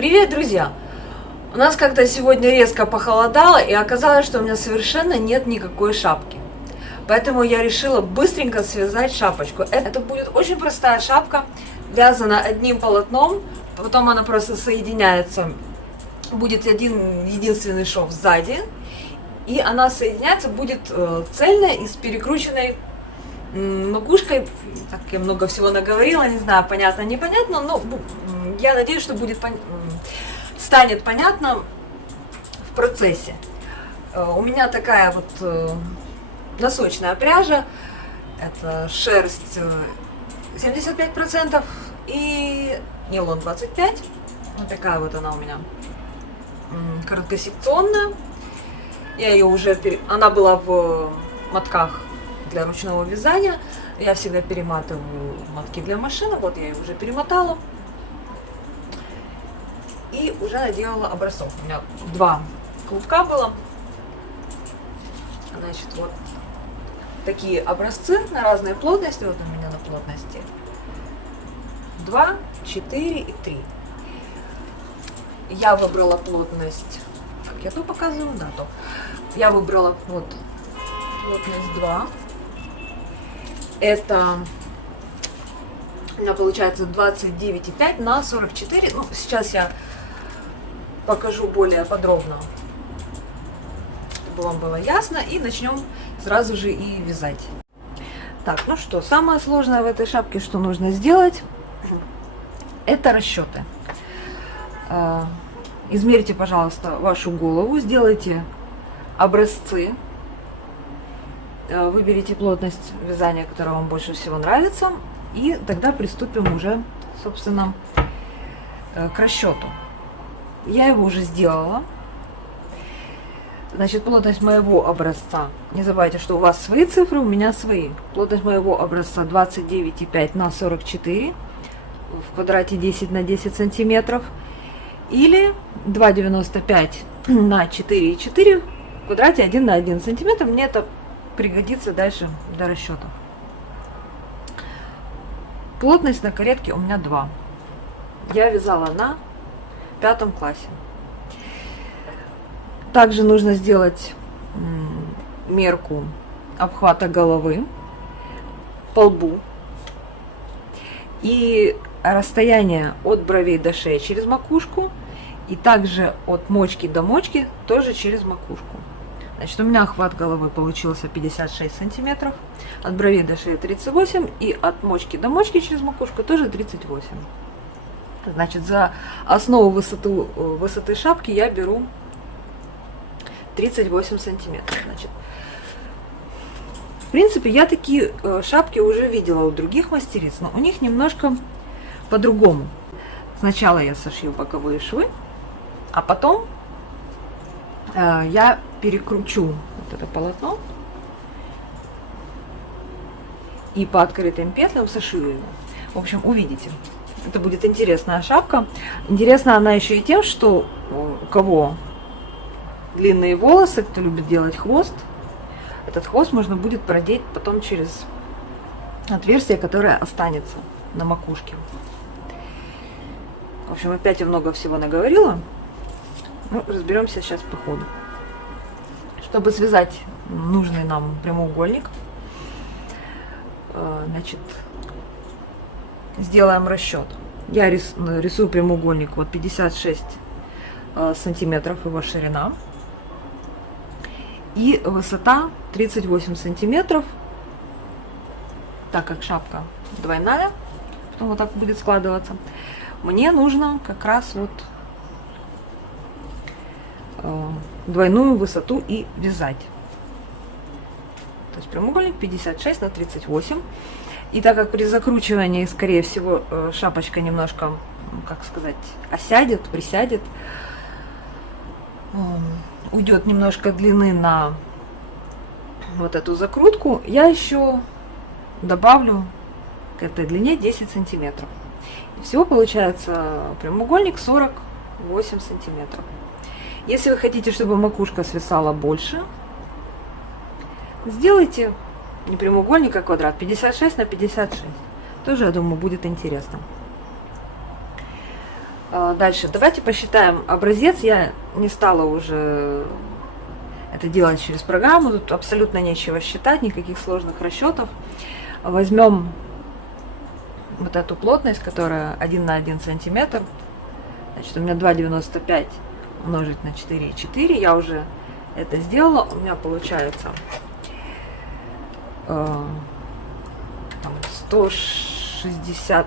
Привет, друзья! У нас как-то сегодня резко похолодало, и оказалось, что у меня совершенно нет никакой шапки. Поэтому я решила быстренько связать шапочку. Это будет очень простая шапка, вязана одним полотном, потом она просто соединяется. Будет один единственный шов сзади, и она соединяется, будет цельная и с перекрученной макушкой. Так, я много всего наговорила, не знаю, понятно, непонятно, но я надеюсь, что станет понятно в процессе. У меня такая вот носочная пряжа, это шерсть 75% и нейлон 25%. Вот такая вот она у меня короткосекционная. Я ее уже она была в мотках для ручного вязания. Я всегда перематываю мотки для машины. Вот я ее уже перемотала. И уже наделала образцов. У меня 2 клубка было. Значит, вот такие образцы на разные плотности. Вот у меня на плотности 2, 4 и 3. Я выбрала плотность. Так, я то показываю, да, то. Я выбрала вот плотность 2. Это у меня получается 29,5 на 44. Ну, сейчас я покажу более подробно, чтобы вам было ясно. И начнем сразу же и вязать. Так, ну что, самое сложное в этой шапке, что нужно сделать, это расчеты. Измерьте, пожалуйста, вашу голову, сделайте образцы, выберите плотность вязания, которая вам больше всего нравится, и тогда приступим уже, собственно, к расчету. Я его уже сделала. Значит, плотность моего образца, не забывайте, что у вас свои цифры, у меня свои. Плотность моего образца 29,5 на 44, в квадрате 10 на 10 сантиметров, или 2,95 на 4,4, в квадрате 1 на 1 сантиметр. Мне это пригодится дальше для расчетов. Плотность на каретке у меня 2. Я вязала на 5 классе. Также нужно сделать мерку обхвата головы по лбу и расстояние от бровей до шеи через макушку, и также от мочки до мочки тоже через макушку. Значит, у меня охват головы получился 56 сантиметров, от бровей до шеи 38, и от мочки до мочки через макушку тоже 38. Значит, за основу высоты шапки я беру 38 сантиметров. Значит, в принципе, я такие шапки уже видела у других мастериц, но у них немножко по-другому. Сначала я сошью боковые швы, а потом я перекручу вот это полотно и по открытым петлям сошью его. В общем, увидите. Это будет интересная шапка. Интересна она еще и тем, что у кого длинные волосы, кто любит делать хвост, этот хвост можно будет продеть потом через отверстие, которое останется на макушке. В общем, опять я много всего наговорила. Ну, разберемся сейчас по ходу. Чтобы связать нужный нам прямоугольник, значит, сделаем расчет. Я рисую прямоугольник, вот 56 сантиметров его ширина и высота 38 сантиметров. Так как шапка двойная, потом вот так будет складываться, мне нужно как раз вот двойную высоту и вязать. То есть прямоугольник 56 на 38. И так как при закручивании, скорее всего, шапочка немножко, как сказать, осядет, присядет, уйдет немножко длины на вот эту закрутку, я еще добавлю к этой длине 10 сантиметров. И всего получается прямоугольник 48 сантиметров. Если вы хотите, чтобы макушка свисала больше, сделайте не прямоугольник, а квадрат 56 на 56. Тоже, я думаю, будет интересно. Дальше, давайте посчитаем образец. Я не стала уже это делать через программу, тут абсолютно нечего считать, никаких сложных расчетов. Возьмем вот эту плотность, которая 1 на 1 сантиметр. Значит, у меня 2,95 умножить на 4,4. Я уже это сделала. У меня получается 160.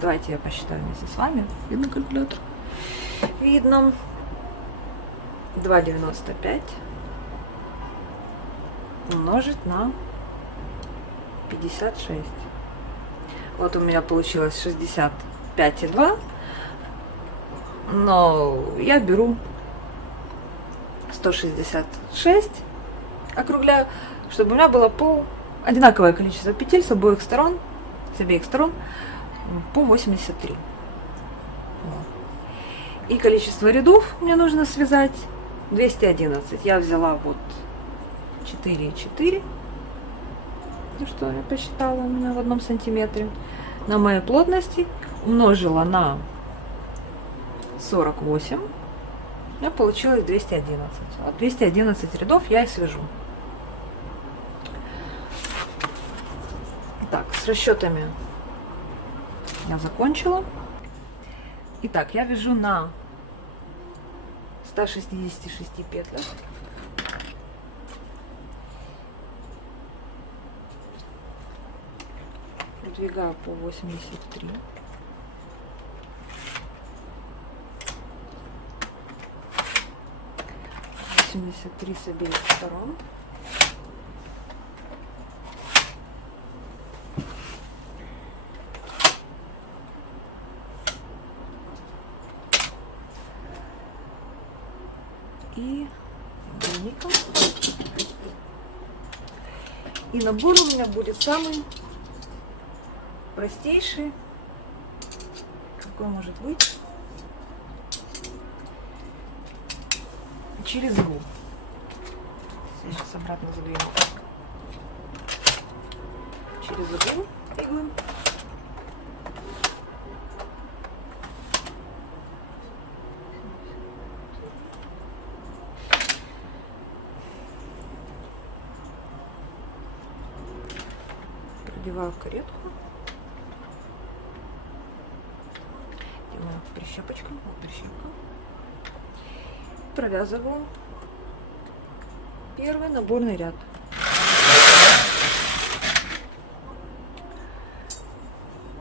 Давайте я посчитаю вместе с вами. Видно калькулятор? Видно. 2,95 умножить на 56. Вот у меня получилось 65,2. Но я беру 166, округляю, чтобы у меня было одинаковое количество петель с обеих сторон по 83. Вот. И количество рядов мне нужно связать 211. Я взяла вот 4,4, что я посчитала у меня в 1 сантиметре, на моей плотности, умножила на 48, у меня получилось 211. Вот 211 рядов я и свяжу. Так, с расчетами я закончила. Итак, я вяжу на 166 петлях. Продвигаю по 83. С обеих сторон. И длинником. И набор у меня будет самый простейший, какой может быть, через иглу. Я сейчас обратно задвину. Через иглы. Продеваю в каретку. Делаю прищепочку. Прищепка. Провязываю первый наборный ряд.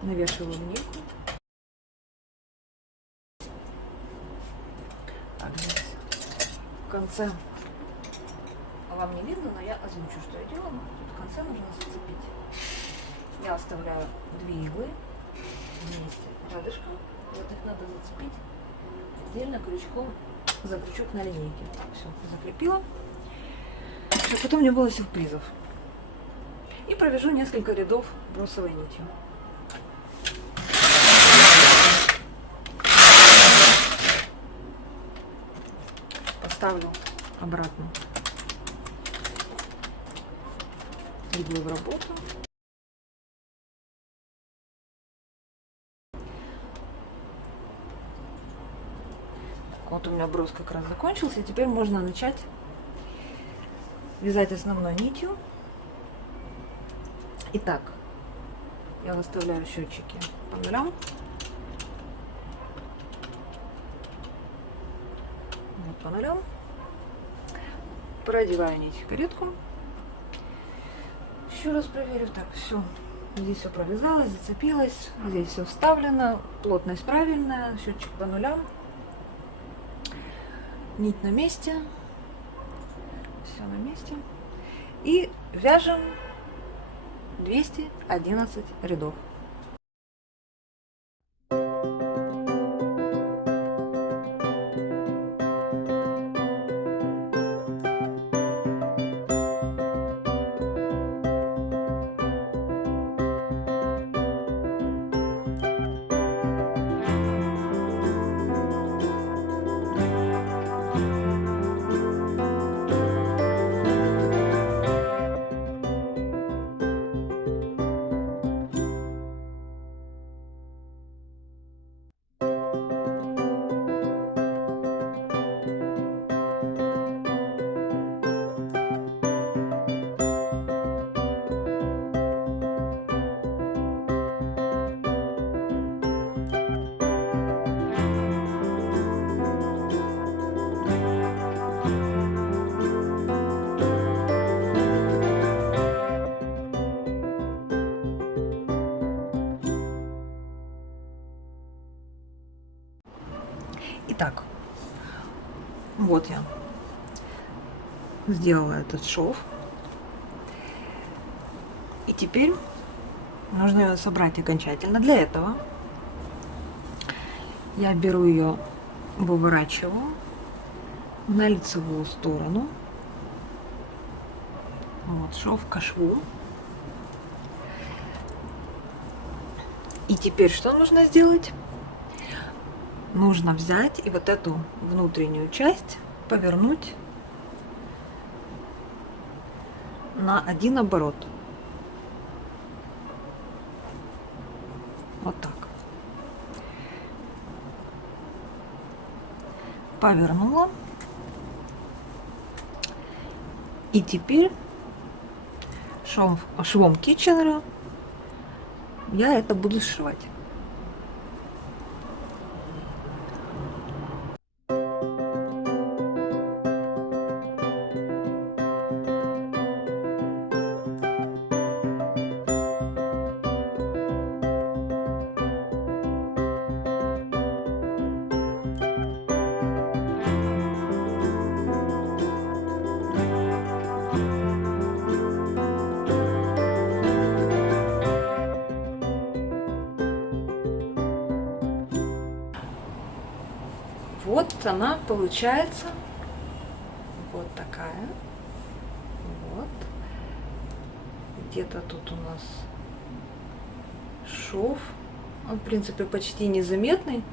Навешиваю нитку. Так, здесь в конце вам не видно, но я озвучу, что я делаю. Тут в конце нужно зацепить. Я оставляю 2 иглы вместе рядышком. Вот их надо зацепить отдельно крючком за крючок на линейке. Все, закрепила, чтобы потом не было сюрпризов. И провяжу несколько рядов бросовой нитью. Поставлю обратно иглы в работу. Вот у меня брос как раз закончился, и теперь можно начать вязать основной нитью. Итак, я выставляю счетчики по нулям. Вот по нулям. Продеваю нить в каретку. Еще раз проверю. Так, все. Здесь все провязалось, зацепилось. Здесь все вставлено. Плотность правильная. Счетчик по нулям. Нить на месте. Все на месте. И вяжем 211 рядов. Итак, вот я сделала этот шов. И теперь нужно ее собрать окончательно. Для этого я беру ее, выворачиваю на лицевую сторону. Вот шов к шву. И теперь что нужно сделать? Нужно взять и вот эту внутреннюю часть повернуть на один оборот. Вот так. Повернула. И теперь швом Китченера я это буду сшивать. Вот она получается вот такая. Вот. Где-то тут у нас шов. Он, в принципе, почти незаметный.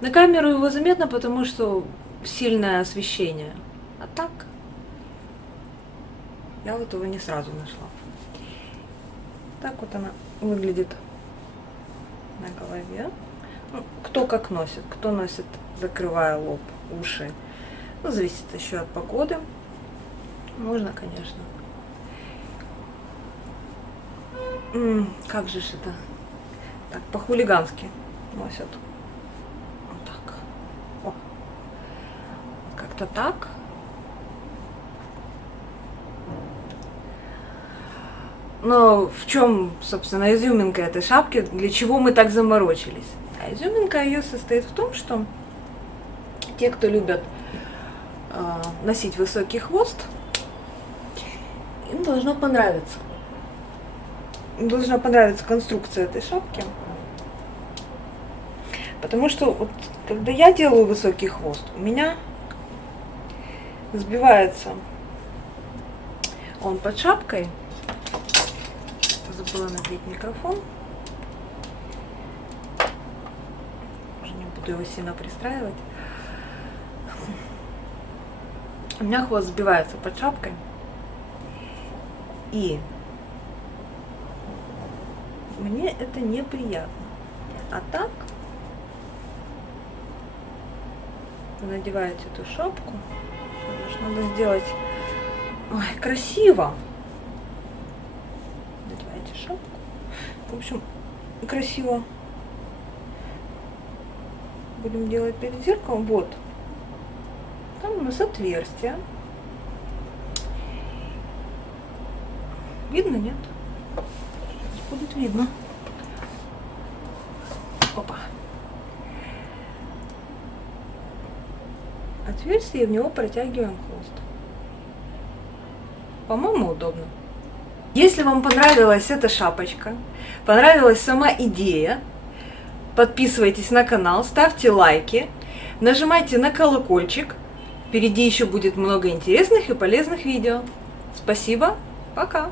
На камеру его заметно, потому что сильное освещение. А так я вот его не сразу нашла. Так вот она выглядит на голове. Ну, кто как носит. Кто носит, закрывая лоб, уши. Ну, зависит еще от погоды. Можно, конечно. Как же это? Так, по-хулигански носят. Вот так. О. Как-то так. Но в чем, собственно, изюминка этой шапки? Для чего мы так заморочились? А изюминка ее состоит в том, что те, кто любят носить высокий хвост, им должно понравиться. Им должна понравиться конструкция этой шапки. Потому что вот, когда я делаю высокий хвост, у меня сбивается он под шапкой. Забыла надеть микрофон. Уже не буду его сильно пристраивать. У меня хвост сбивается под шапкой. И мне это неприятно. А так вы надеваете эту шапку. Надо сделать красиво. Надеваете шапку. В общем, красиво будем делать перед зеркалом. Вот. Там у нас отверстие. Видно, нет? Сейчас будет видно. Опа. Отверстие, и в него протягиваем хвост. По-моему, удобно. Если вам понравилась эта шапочка, понравилась сама идея, подписывайтесь на канал, ставьте лайки, нажимайте на колокольчик. Впереди еще будет много интересных и полезных видео. Спасибо, пока!